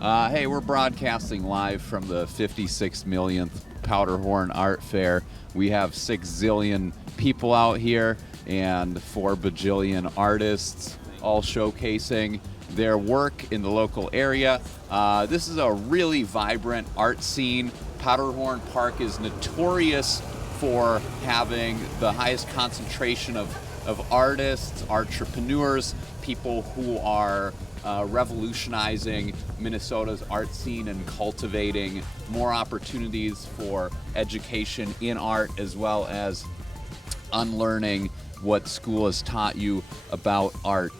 Hey, we're broadcasting live from the 56 millionth Powderhorn Art Fair. We have 6 zillion people out here and 4 bajillion artists all showcasing their work in the local area. This is a really vibrant art scene. Powderhorn Park is notorious for having the highest concentration of artists, entrepreneurs, people who are revolutionizing Minnesota's art scene and cultivating more opportunities for education in art, as well as unlearning what school has taught you about art.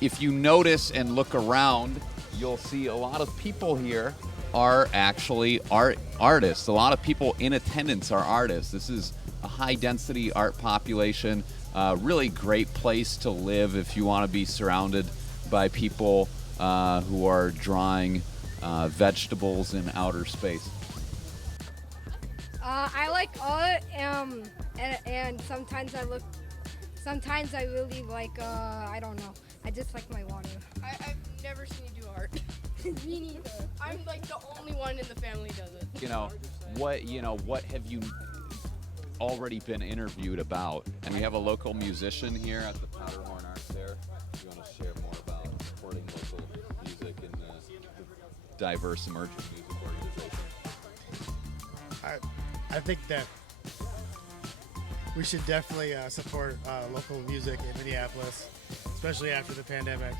If you notice and look around, you'll see a lot of people here are actually artists. A lot of people in attendance are artists. This is a high-density art population. Really great place to live if you want to be surrounded by people who are drawing vegetables in outer space. I like art, and sometimes I really like, I don't know. I just like my water. I've never seen you do art. Me neither. I'm like the only one in the family does it. What have you already been interviewed about? And we have a local musician here at the Powderhorn Art Fair. Do you want to share more about supporting local music and the diverse emerging music organization? I think that we should definitely support local music in Minneapolis, especially after the pandemic,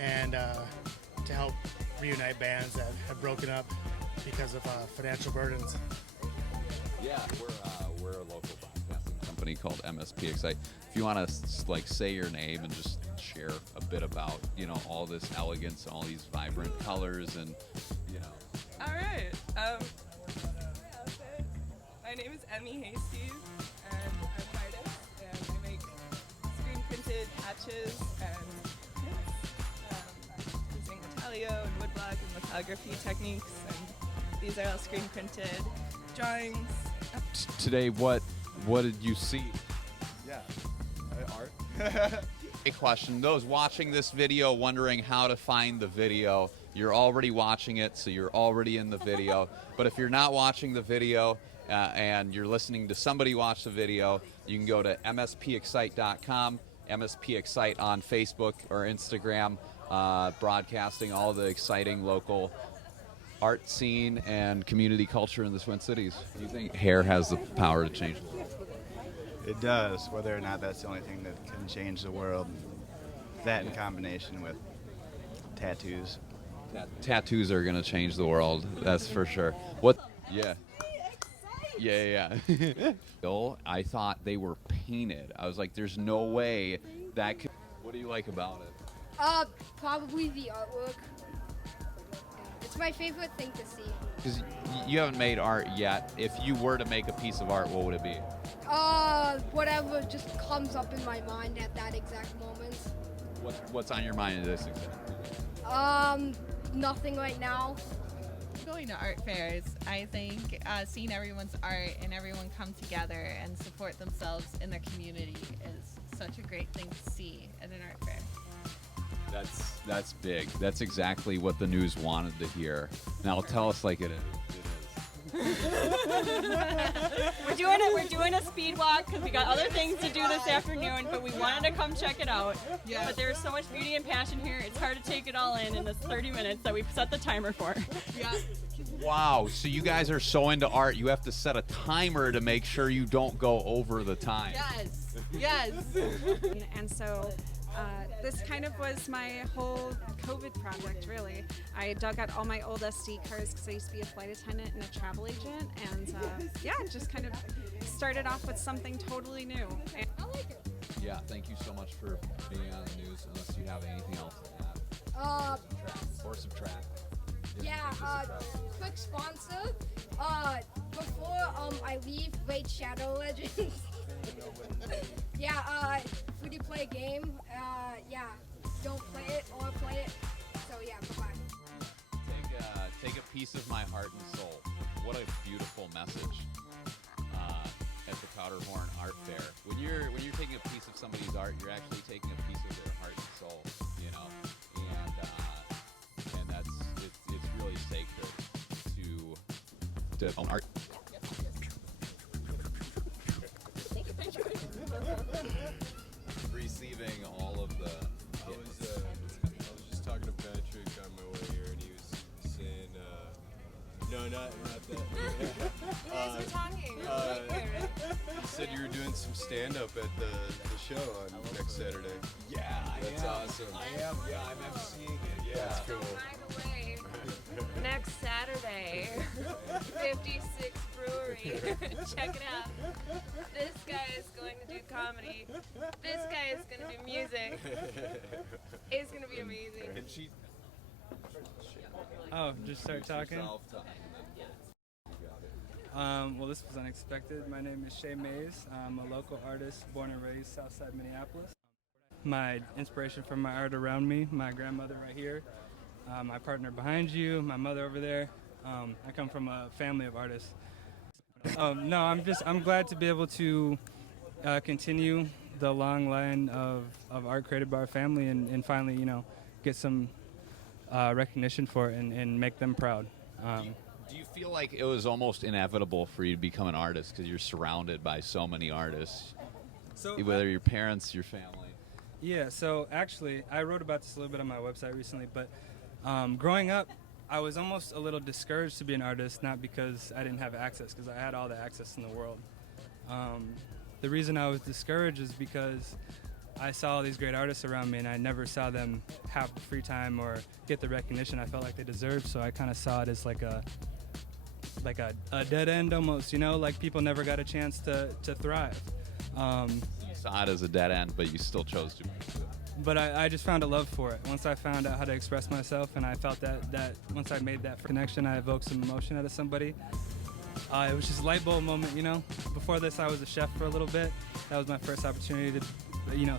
and to help reunite bands that have broken up because of financial burdens. Yeah, we're a local broadcasting company called MSP Excite. If you want to say your name and just share a bit about all this elegance and all these vibrant colors and All right. My name is Emmy Hasties, and I'm an artist, and I make screen printed patches and pins using intaglio and woodblock and lithography techniques, and these are all screen printed drawings. Today, what did you see? Yeah, art. A question. Those watching this video wondering how to find the video, you're already watching it, so you're already in the video. But if you're not watching the video and you're listening to somebody watch the video, you can go to mspexcite.com, MSP Excite on Facebook or Instagram, broadcasting all the exciting local art scene and community culture in the Twin Cities. Do you think hair has the power to change the world? It does, whether or not that's the only thing that can change the world. That in combination with tattoos. Tattoos are going to change the world, that's for sure. Yeah. Bill, I thought they were painted. I was like, there's no way that could... What do you like about it? Probably the artwork. It's my favorite thing to see. Because you haven't made art yet. If you were to make a piece of art, what would it be? Whatever just comes up in my mind at that exact moment. What's on your mind at this exact? Nothing right now. Going to art fairs, I think seeing everyone's art and everyone come together and support themselves in their community is such a great thing to see at an art fair. That's big. That's exactly what the news wanted to hear. Now tell us like it is. We're doing a speed walk because we got other things to do this afternoon, but we wanted to come check it out. Yeah. But there's so much beauty and passion here, it's hard to take it all in this 30 minutes that we've set the timer for. Yeah. Wow, so you guys are so into art, you have to set a timer to make sure you don't go over the time. Yes. And so this kind of was my whole COVID project, really. I dug out all my old SD cards because I used to be a flight attendant and a travel agent, and just kind of started off with something totally new. And I like it. Yeah, thank you so much for being on the news, unless you have anything else to add. Or subtract. Quick sponsor. Before I leave, Raid Shadow Legends. Would you play a game? Don't play it or play it. So bye-bye. Take a piece of my heart and soul. What a beautiful message at the Powderhorn Art Fair. When you're taking a piece of somebody's art, you're actually taking a piece of their heart and soul, and to own art. Receiving all of the. I was just talking to Patrick on my way here, and he was saying, no, not that. We're talking. He said you were doing some stand-up at the show on next Saturday. Yeah, That's awesome. I am. Yeah, I'm emceeing it. Yeah, That's cool. By the way, next Saturday, 56 Brewery. Check it out. This guy is going to do comedy. This guy is going to do music. It's going to be amazing. And she. Oh, just start talking? Well, this was unexpected. My name is Shay Mays. I'm a local artist born and raised Southside Minneapolis. My inspiration from my art around me, my grandmother right here, my partner behind you, my mother over there. I come from a family of artists. No, I'm glad to be able to continue the long line of art created by our family and finally, get some recognition for it and make them proud. Do you feel like it was almost inevitable for you to become an artist because you're surrounded by so many artists, whether your parents, your family? Yeah, so actually, I wrote about this a little bit on my website recently, but growing up, I was almost a little discouraged to be an artist, not because I didn't have access, because I had all the access in the world. The reason I was discouraged is because I saw all these great artists around me, and I never saw them have the free time or get the recognition I felt like they deserved, so I kind of saw it as like a dead end almost, like people never got a chance to thrive. You saw it as a dead end, but you still chose to. But I just found a love for it. Once I found out how to express myself, and I felt that once I made that connection, I evoked some emotion out of somebody. It was just a light bulb moment, Before this, I was a chef for a little bit. That was my first opportunity to,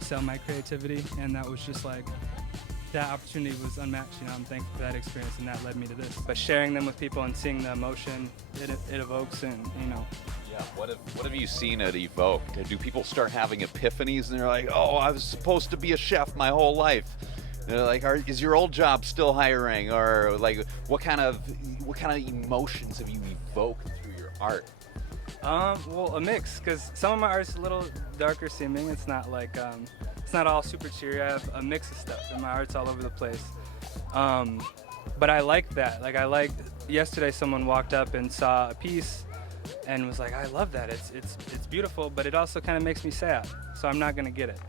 sell my creativity, and that was just like, that opportunity was unmatched. I'm thankful for that experience, and that led me to this. But sharing them with people and seeing the emotion it evokes, and Yeah. What have you seen it evoke? Do people start having epiphanies and they're like, "Oh, I was supposed to be a chef my whole life." And they're like, "Is your old job still hiring?" Or like, what kind of emotions have you evoked through your art? Well, a mix, because some of my art's a little darker seeming. It's not like it's not all super cheery. I have a mix of stuff, and my art's all over the place. But I like that. Yesterday, someone walked up and saw a piece and was like, "I love that. It's beautiful, but it also kind of makes me sad. So I'm not gonna get it."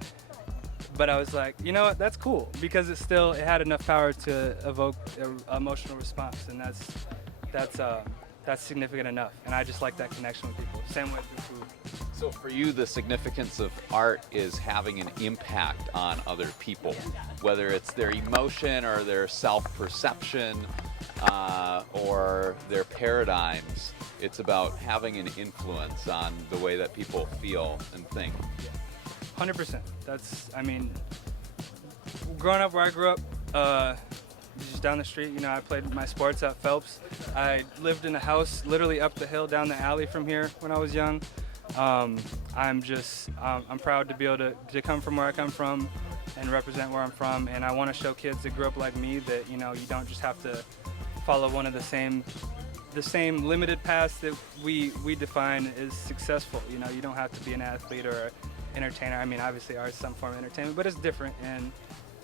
But I was like, you know what? That's cool, because it had enough power to evoke an emotional response, and that's significant enough. And I just like that connection with people. Same way through food. So for you, the significance of art is having an impact on other people, whether it's their emotion or their self-perception or their paradigms. It's about having an influence on the way that people feel and think. 100%. Growing up where I grew up, just down the street, I played my sports at Phelps. I lived in a house literally up the hill down the alley from here when I was young. I'm proud to be able to come from where I come from and represent where I'm from, and I want to show kids that grew up like me that you don't just have to follow one of the same limited paths that we define as successful. You don't have to be an athlete or an entertainer. Obviously art's some form of entertainment, but it's different, and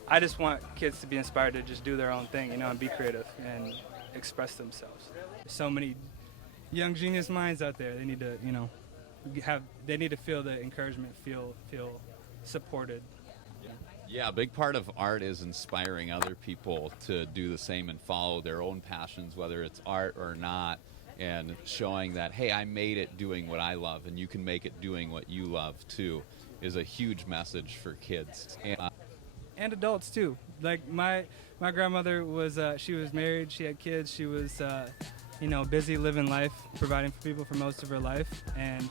I just want kids to be inspired to just do their own thing, and be creative and express themselves. There's so many young genius minds out there. They need to, they need to feel the encouragement, feel supported. Yeah, a big part of art is inspiring other people to do the same and follow their own passions, whether it's art or not, and showing that, hey, I made it doing what I love, and you can make it doing what you love too, is a huge message for kids. And adults too. Like my grandmother was, she was married, she had kids, she was, busy living life, providing for people for most of her life, and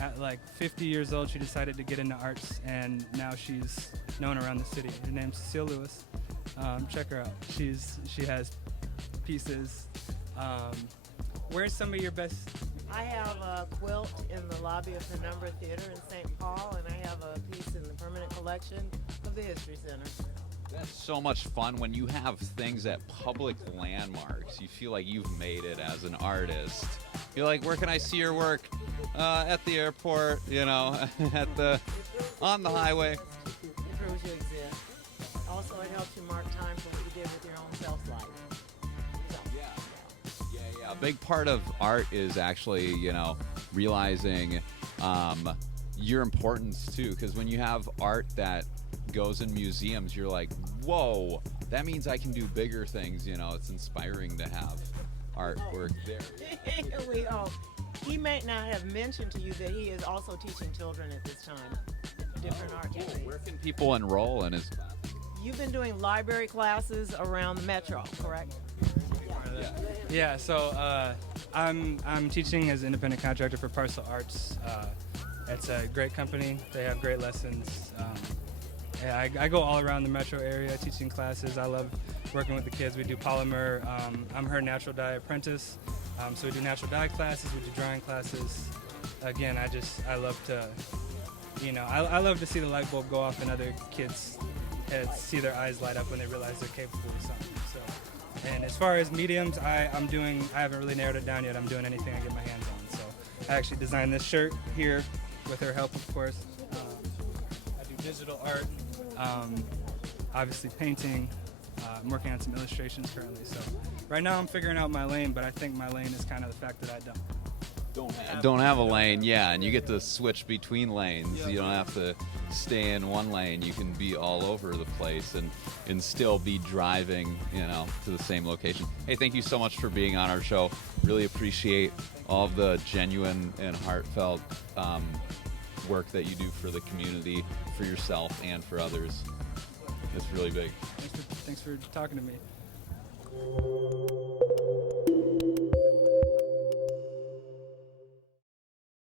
at 50 years old, she decided to get into arts, and now she's known around the city. Her name's Cecile Lewis. Check her out. She has pieces. Where's some of your best? I have a quilt in the lobby of Penumbra Theater in St. Paul, and I have a piece in the permanent collection of the History Center. That's so much fun when you have things at public landmarks. You feel like you've made it as an artist. You're like, where can I see your work? At the airport, on the highway. It proves you exist. Also, it helps you mark time for what you did with your own self-life. So, Yeah, a big part of art is actually, realizing your importance too. Because when you have art that goes in museums, you're like, whoa, that means I can do bigger things. It's inspiring to have artwork there. He may not have mentioned to you that he is also teaching children at this time different art techniques. Where can people enroll in his class? You've been doing library classes around the metro, correct? Yeah, so I'm teaching as independent contractor for Parcel Arts. It's a great company. They have great lessons. I go all around the metro area teaching classes. I love working with the kids. We do polymer. I'm her natural dye apprentice. So we do natural dye classes, we do drawing classes. Again, I love to, I love to see the light bulb go off in other kids' heads, see their eyes light up when they realize they're capable of something. So, and as far as mediums, I haven't really narrowed it down yet. I'm doing anything I get my hands on. So I actually designed this shirt here with her help, of course. I do digital art, obviously painting. I'm working on some illustrations currently. So right now I'm figuring out my lane, but I think my lane is kind of the fact that I don't have a lane, and you get to switch between lanes. You don't have to stay in one lane. You can be all over the place and still be driving, to the same location. Hey, thank you so much for being on our show. Really appreciate all of the genuine and heartfelt work that you do for the community, for yourself, and for others. It's really big. Thanks for talking to me.